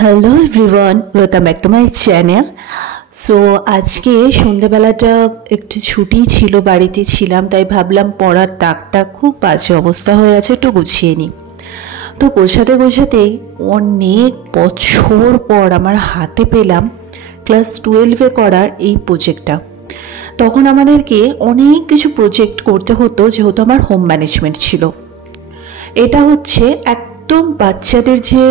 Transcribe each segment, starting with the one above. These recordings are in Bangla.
Hello everyone, welcome back to my channel. So আজকে সন্ধ্যেবেলাটা একটু ছুটি ছিল, বাড়িতে ছিলাম, তাই ভাবলাম পড়ার তাকটা খুব বাজে অবস্থা হয়ে আছে, একটু গুছিয়ে নিই। তো গোছাতে গোছাতেই অনেক বছর পর আমার হাতে পেলাম ক্লাস 12-এ করার এই প্রজেক্টটা। তখন আমাদেরকে অনেক কিছু প্রজেক্ট করতে হতো, যেহেতু আমার হোম ম্যানেজমেন্ট ছিল। এটা হচ্ছে একদম বাচ্চাদের যে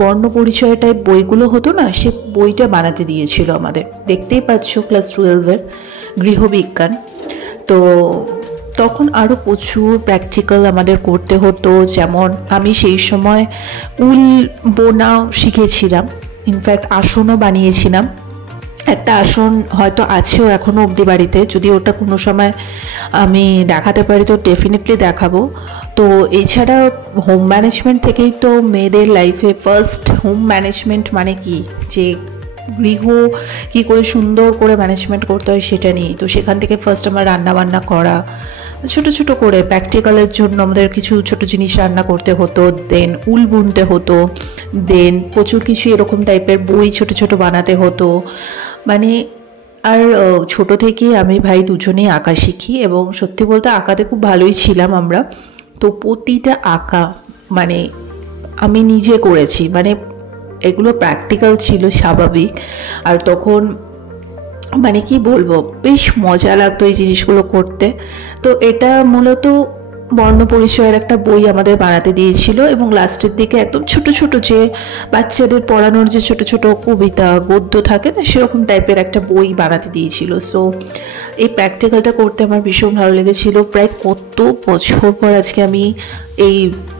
বর্ণ পরিচয় টাইপ বইগুলো হতো না, সে বইটা বানাতে দিয়েছিল আমাদের। দেখতেই পাচ্ছ ক্লাস 12-এর গৃহবিজ্ঞান। তো তখন আরও প্রচুর প্র্যাকটিক্যাল আমাদের করতে হতো। যেমন আমি সেই সময় উল বোনা শিখেছিলাম, ইনফ্যাক্ট আসনও বানিয়েছিলাম। একটা আসন হয়তো আছেও এখনও অবধি বাড়িতে, যদি ওটা কোনো সময় আমি দেখাতে পারি তো ডেফিনেটলি দেখাবো। তো এছাড়া হোম ম্যানেজমেন্ট থেকেই তো মেয়েদের লাইফে ফার্স্ট হোম ম্যানেজমেন্ট মানে কি, যে গৃহ কী করে সুন্দর করে ম্যানেজমেন্ট করতে হয় সেটা নিয়ে। তো সেখান থেকে ফার্স্ট আমার রান্নাবান্না করা, ছোটো ছোটো করে প্র্যাকটিক্যালের জন্য আমাদের কিছু ছোটো জিনিস রান্না করতে হতো, দেন উল বুনতে হতো, দেন প্রচুর কিছু এরকম টাইপের বই ছোটো ছোটো বানাতে হতো। মানে আর ছোট থেকে আমি ভাই দুজনেই আঁকা শিখি, এবং সত্যি বলতে আঁকাতে খুব ভালোই ছিলাম আমরা। তো প্রতিটা আঁকা মানে আমি নিজে করেছি, মানে এগুলো প্র্যাকটিক্যাল ছিল স্বাভাবিক। আর তখন মানে কি বলবো, বেশ মজা লাগতো এই জিনিসগুলো করতে। তো এটা মূলত বর্ণ পরিচয়ের একটা বই আমাদের বানাতে দিয়েছিল, এবং লাস্টের দিকে একদম ছোট ছোট যে বাচ্চাদের পড়ানোর যে ছোট ছোট কবিতা গদ্য থাকে না, সেরকম টাইপের একটা বই বানাতে দিয়েছিল। সো এই প্র্যাকটিক্যালটা করতে আমার ভীষণ ভালো লেগেছিল। প্রায় কত বছর পর আজকে আমি এই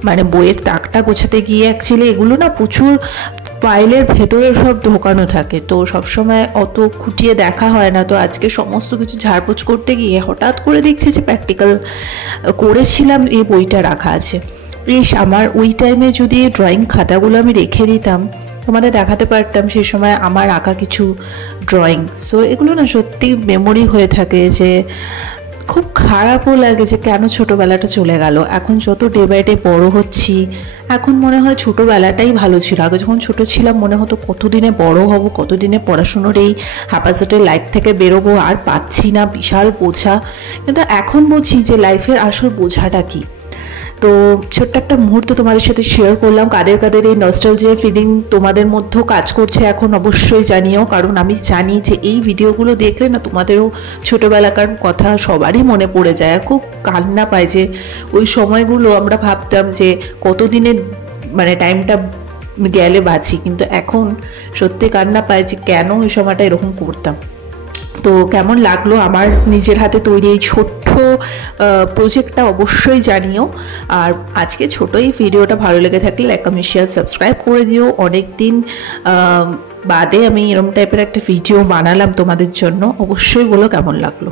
মানে বইয়ের তাকটা গোছাতে গিয়ে, অ্যাকচুয়ালি এগুলো না প্রচুর ফাইলের ভেতরে সব ঢোকানো থাকে, তো সবসময় অত খুঁটিয়ে দেখা হয় না। তো আজকে সমস্ত কিছু ঝাড়পোছ করতে গিয়ে হঠাৎ করে দেখছি যে প্র্যাকটিক্যাল করেছিলাম এই বইটা রাখা আছে। বেশ, আমার ওই টাইমে যদি ড্রয়িং খাতাগুলো আমি রেখে দিতাম, তোমাদের দেখাতে পারতাম সেই সময় আমার আঁকা কিছু ড্রয়িং। সো এগুলো না সত্যি মেমোরি হয়ে থাকে, যে খুব খারাপও লাগে যে কেন ছোটোবেলাটা চলে গেল। এখন যত ডে বাই ডে বড়ো হচ্ছি, এখন মনে হয় ছোটোবেলাটাই ভালো ছিল। আগে যখন ছোটো ছিলাম মনে হতো কতদিনে বড় হব, কতদিনে পড়াশুনোর এই হ্যাপাসেটের লাইফ থেকে বেরোবো, আর পাচ্ছি না, বিশাল বোঝা। কিন্তু এখন বুঝি যে লাইফের আসল বোঝাটা কী। তো ছোট্ট একটা মুহূর্ত তোমাদের সাথে শেয়ার করলাম। কাদের কাদের এই নস্টালজিয়া ফিলিং তোমাদের মধ্যেও কাজ করছে এখন অবশ্যই জানিও, কারণ আমি জানি যে এই ভিডিওগুলো দেখলে না তোমাদেরও ছোটোবেলাকার কথা সবারই মনে পড়ে যায়, আর খুব কান্না পায় যে ওই সময়গুলো আমরা ভাবতাম যে কতদিনের মানে টাইমটা গেলে বাঁচি, কিন্তু এখন সত্যি কান্না পায় যে কেন ওই সময়টা এরকম করতাম। তো কেমন লাগলো আমার নিজের হাতে তৈরি এই ছোট্ট প্রজেক্টটা অবশ্যই জানিও। আর আজকে ছোটো এই ভিডিওটা ভালো লেগে থাকলে লাইক, কমেন্ট, শেয়ার, সাবস্ক্রাইব করে দিও। অনেক দিন বাদে আমি এরকম টাইপের একটা ভিডিও বানালাম তোমাদের জন্য, অবশ্যই বলো কেমন লাগলো।